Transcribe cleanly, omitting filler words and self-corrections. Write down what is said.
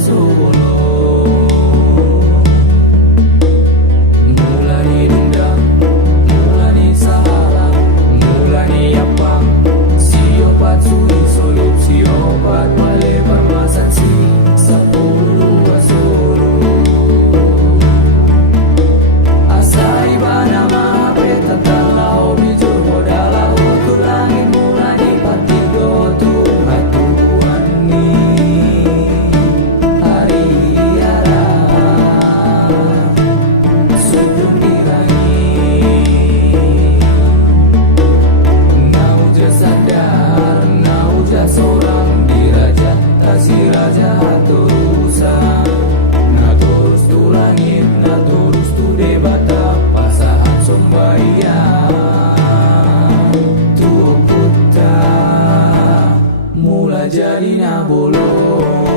Solo. Mula ni dendam, mula ni salah, mula ni apa? Siopat suri solip, siopat male permasan si sepuluh Solo. Asai bana mape tentang bijur modala untuk langit mula ni partido Tuhan Tuhan ni hari ara sujud di langit. Nau ja sadar, nau ja seorang diraja, si raja terusan. Na terus tu langit, na terus tu debata, pasahan sombayang. Tu puta, mula jadi na bolong.